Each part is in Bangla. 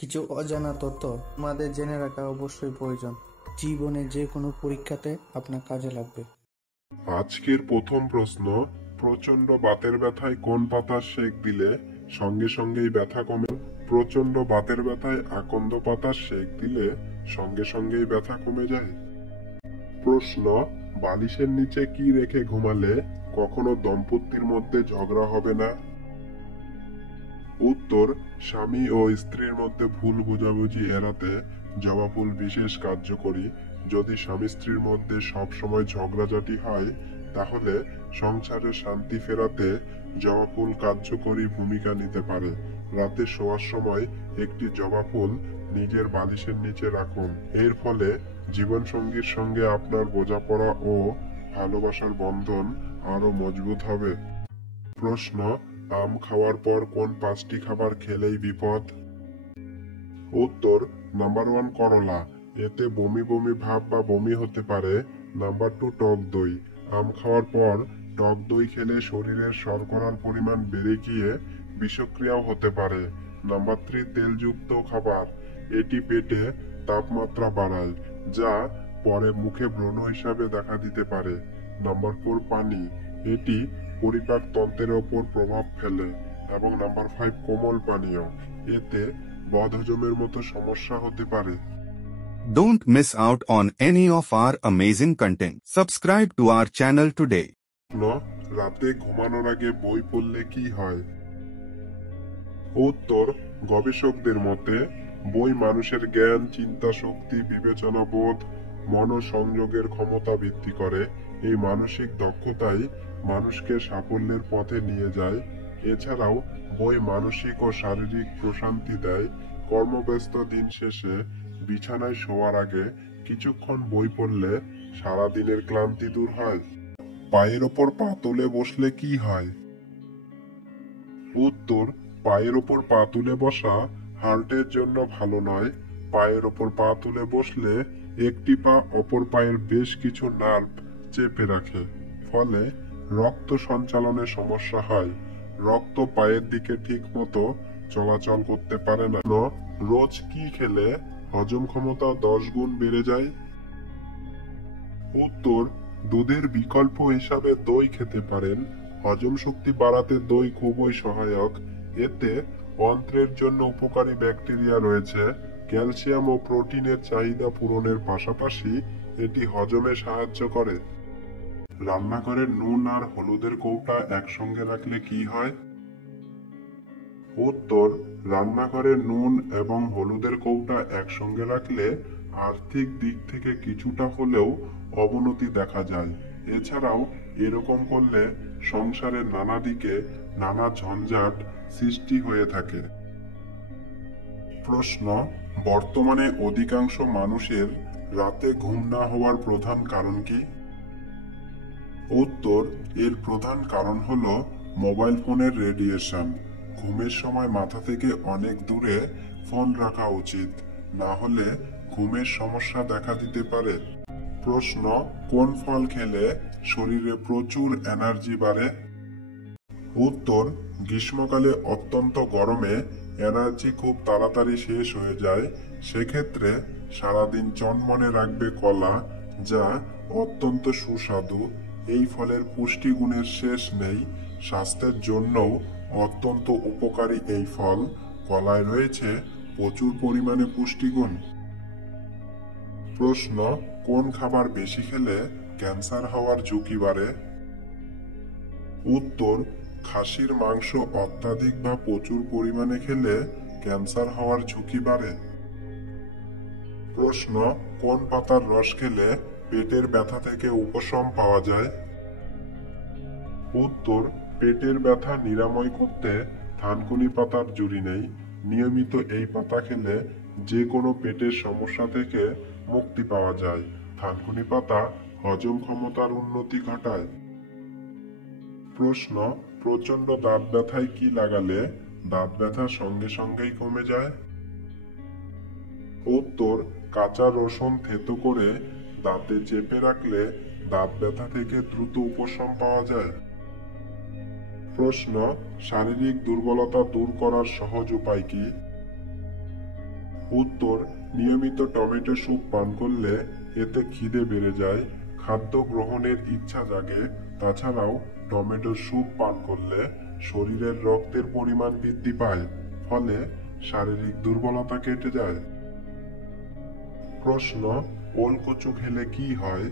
কিছু অজানা তথ্য আমাদের জেনে রাখা অবশ্যই প্রয়োজন। জীবনে যে কোনো পরীক্ষাতে আপনার কাজে লাগবে। আজকের প্রথম প্রশ্ন, প্রচন্ড বাতের ব্যথায় কোন পাতার সেক দিলে সঙ্গে সঙ্গেই ব্যথা কমে? প্রচন্ড বাতের ব্যথায় আকন্দ পাতার সেক দিলে সঙ্গে সঙ্গেই ব্যথা কমে যায়। প্রশ্ন, বালিশের নিচে কি রেখে ঘুমালে কখনো দম্পতির মধ্যে ঝগড়া হবে না? উত্তর, স্বামী ও স্ত্রীর মধ্যে ভুল বোঝাবুঝি এড়াতে জবা ফুল বিশেষ কার্যকরী। যদি স্বামী স্ত্রীর মধ্যে সব সময় ঝগড়াঝাটি হয়, তাহলে সংসারে শান্তি ফেরাতে জবা ফুল কার্যকরী ভূমিকা নিতে পারে। রাতে শোয়ার সময় একটি জবা ফুল নিজের বালিশের নিচে রাখুন। এর ফলে জীবনসঙ্গীর সঙ্গে আপনার বোঝাপড়া ও ভালোবাসার বন্ধন আরো মজবুত হবে। প্রশ্ন, আম খাওয়ার পর কোন 5টি খাবার খেলেই বিপদ? উত্তর, নাম্বার 1 করলা, এতে বমি বমি ভাব বা বমি হতে পারে। নাম্বার 2 টক দই, আম খাওয়ার পর টক দই খেলে শরীরের শর্করার পরিমাণ বেড়ে গিয়ে বিষক্রিয়াও হতে পারে। নাম্বার 3 তেলযুক্ত খাবার, এটি পেটে তাপমাত্রা বাড়ায়, যা পরে মুখে ব্রণ হিসাবে দেখা দিতে পারে। নাম্বার 4 পানি, এটি পরিপাক তন্ত্রের ওপর প্রভাব ফেলে। এবং নাম্বার 5 কোমল পানীয়, এতে বদহজমের মতো সমস্যা হতে পারে। Don't miss out on any of our amazing content. Subscribe to our channel today. রাতে ঘুমানোর আগে বই পড়লে কি হয়? উত্তর, গবেষকদের মতে বই মানুষের জ্ঞান, চিন্তা শক্তি, বিবেচনা বোধ, মনোসংযোগের ক্ষমতা বৃদ্ধি করে। এই মানসিক দক্ষতাই মানুষকে সাফল্যের পথে নিয়ে যায়। এছাড়াও বই মানসিক ও শারীরিক প্রশান্তি দেয়। কর্মব্যস্ত দিন শেষে বিছানায় শোয়ার আগে কিছুক্ষণ বই পড়লে সারাদিনের ক্লান্তি দূর হয়। পায়ের ওপর পা তুলে বসলে কি হয়? উত্তর, পায়ের ওপর পা তুলে বসা হার্টের জন্য ভালো নয়। পায়ের ওপর পা তুলে বসলে একটি পা অপর পায়ের বেশ কিছু নার্ভ চেপে রাখে, ফলে রক্ত সঞ্চালনে সমস্যা হয়। রক্ত পায়ের দিকে ঠিক মতো চলাচল করতে পারে না। রোজ কি খেলে হজম ক্ষমতা 10 গুণ বেড়ে যায়? উত্তর, দুধের বিকল্প হিসাবে দই খেতে পারেন। হজম শক্তি বাড়াতে দই খুবই সহায়ক। এতে অন্ত্রের জন্য উপকারী ব্যাকটেরিয়া রয়েছে। ক্যালসিয়াম ও প্রোটিনের চাহিদা পূরণের পাশাপাশি এটি হজমে সাহায্য করে। রান্নাঘরে নুন আর হলুদের কৌটা একসঙ্গে রাখলে কি হয়? উত্তর, রান্নাঘরে নুন এবং হলুদের কৌটা একসঙ্গে রাখলে আর্থিক দিক থেকে কিছুটা হলেও অবনতি দেখা যায়। এছাড়াও এরকম করলে সংসারের নানা দিকে নানা ঝঞ্ঝাট সৃষ্টি হয়ে থাকে। প্রশ্ন, বর্তমানে অধিকাংশ মানুষের রাতে ঘুম না হওয়ার প্রধান কারণ কি? উত্তর, এর প্রধান কারণ হলো মোবাইল ফোনের রেডিয়েশন। ঘুমের সময় মাথা থেকে অনেক দূরে ফোন রাখা উচিত, না হলে ঘুমের সমস্যা দেখা দিতে পারে। প্রশ্ন, কোন ফল খেলে শরীরে প্রচুর এনার্জি বাড়ে? উত্তর, গ্রীষ্মকালে অত্যন্ত গরমে এনার্জি খুব তাড়াতাড়ি শেষ হয়ে যায়। সেক্ষেত্রে সারাদিন চনমনে রাখবে কলা, যা অত্যন্ত সুস্বাদু। এই ফলের পুষ্টিগুণের শেষ নেই। স্বাস্থ্যের জন্যও অত্যন্ত উপকারী এই ফল। কলায় রয়েছে প্রচুর পরিমাণে পুষ্টিগুণ। প্রশ্ন, কোন খাবার বেশি খেলে ক্যান্সার হওয়ার ঝুঁকি বাড়ে? উত্তর, খাসির মাংস অত্যাধিক বা প্রচুর পরিমাণে খেলে ক্যান্সার হওয়ার ঝুঁকি বাড়ে। প্রশ্ন, কোন পাতার রস খেলে পেটের ব্যথা থেকে উপশম পাওয়া যায়? উত্তর, পেটের ব্যথা নিরাময় করতে থানকুনি পাতার জুড়ি নেই। নিয়মিত এই পাতা খেলে যে কোনো পেটের সমস্যা থেকে মুক্তি পাওয়া যায়। থানকুনি পাতা হজম ক্ষমতার উন্নতি ঘটায়। প্রশ্ন, প্রচন্ড দাঁত ব্যথায় কি লাগালে দাঁত ব্যথা সঙ্গে সঙ্গেই কমে যায়? উত্তর, কাঁচা রসুন থেতো করে দাঁতে চেপে রাখলে দাঁত ব্যথা থেকে দ্রুত উপশম পাওয়া যায়। প্রশ্ন, শারীরিক দুর্বলতা দূর করার সহজ উপায় কি? উত্তর, নিয়মিত টমেটো স্যুপ পান করলে এতে খিদে বেড়ে যায়, খাদ্য গ্রহণের ইচ্ছা জাগে। তাছাড়াও টমেটো স্যুপ পান করলে শরীরের রক্তের পরিমাণ বৃদ্ধি পায়, ফলে শারীরিক দুর্বলতা কেটে যায়। প্রশ্ন, ওলকচু খেলে কি হয়?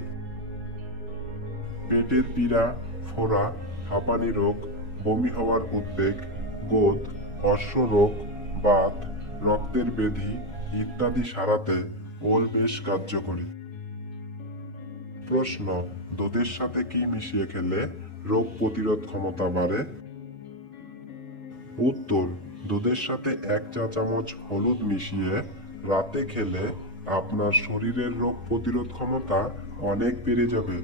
পেটের পীড়া, ফোড়া, হাঁপানি রোগ, বমি হওয়ার উদ্বেগ, গোদ, অশ্বরোগ, বাত, রক্তের ব্যাধি ইত্যাদি সারাতে ওল বেশ কার্যকরী। প্রশ্ন, দুধের সাথে কি মিশিয়ে খেলে রোগ প্রতিরোধ ক্ষমতা বাড়ে? উত্তর, দুধের সাথে 1 চা চামচ হলুদ মিশিয়ে রাতে খেলে আপনার শরীরের রোগ প্রতিরোধ ক্ষমতা অনেক বেড়ে যাবে।